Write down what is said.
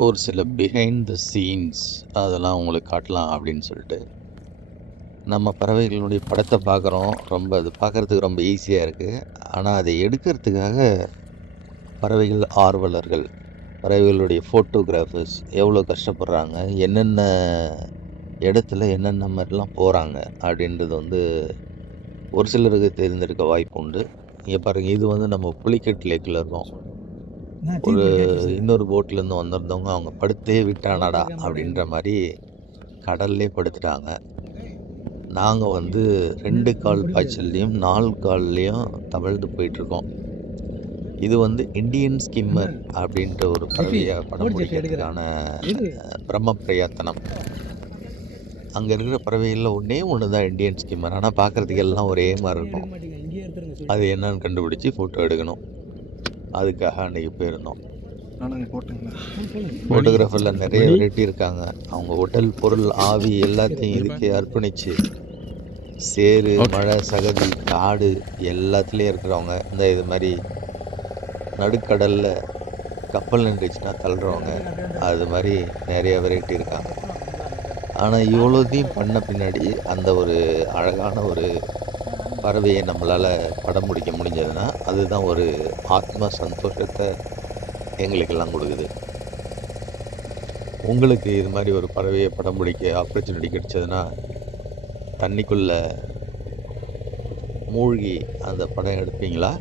ஒரு சில behind the scenes அதெல்லாம் உங்களுக்கு காட்டலாம் அப்படின்னு சொல்லிட்டு நம்ம பறவைகளுடைய படத்தை பார்க்குறோம். அது பார்க்குறதுக்கு ரொம்ப ஈஸியாக இருக்குது. ஆனால் அதை எடுக்கிறதுக்காக பறவைகள் ஆர்வலர்கள், பறவைகளுடைய ஃபோட்டோகிராஃபர்ஸ் எவ்வளோ கஷ்டப்படுறாங்க, என்னென்ன இடத்துல என்னென்ன மாதிரிலாம் போகிறாங்க அப்படின்றது ஒரு சிலருக்கு தெரிந்திருக்க வாய்ப்பு உண்டு. இங்கே பாருங்கள், இது நம்ம புலிக்கட் லேக்கில் இருக்கோம். இன்னொரு போட்லேருந்து வந்திருந்தவங்க அவங்க படுத்தே விட்டானடா அப்படின்ற மாதிரி கடல்லே படுத்துட்டாங்க. நாங்கள் 2 கால் பாய்ச்சல்லையும் 4 கால்லையும் தவழ்ந்து போயிட்டுருக்கோம். இது இண்டியன் ஸ்கிம்மர் அப்படின்ற ஒரு பறவையை படம் பிடிக்கிறதுக்கான பிரம்ம பிரயத்தனம். அங்கே இருக்கிற பறவைகளில் ஒன்று தான் இண்டியன் ஸ்கிம்மர். ஆனால் பார்க்குறதுக்கு எல்லாம் ஒரே மாதிரி இருக்கும். அது என்னன்னு கண்டுபிடிச்சி ஃபோட்டோ எடுக்கணும். அதுக்காக அன்றைக்கி போயிருந்தோம். ஃபோட்டோகிராஃபரில் நிறைய வெரைட்டி இருக்காங்க. அவங்க உடல் பொருள் ஆவி எல்லாத்தையும் இதுக்கு அர்ப்பணித்து சேறு, மழை, சகதி, காடு எல்லாத்துலேயும் இருக்கிறவங்க, இது மாதிரி நடுக்கடலில் கப்பல் நின்றுச்சுன்னா தள்ளுறவங்க, அது மாதிரி நிறைய வெரைட்டி இருக்காங்க. ஆனால் இவ்வளோத்தையும் பண்ண பின்னாடி அந்த ஒரு அழகான ஒரு பறவையை நம்மளால் படம் பிடிக்க முடிஞ்சதுன்னா அதுதான் ஒரு ஆத்ம சந்தோஷத்தை எங்களுக்கெல்லாம் கொடுக்குது. உங்களுக்கு இது மாதிரி ஒரு பறவையை படம் பிடிக்க ஆப்பர்ச்சுனிட்டி கிடைச்சதுன்னா தண்ணிக்குள்ளே மூழ்கி அந்த படம் எடுப்பீங்களா?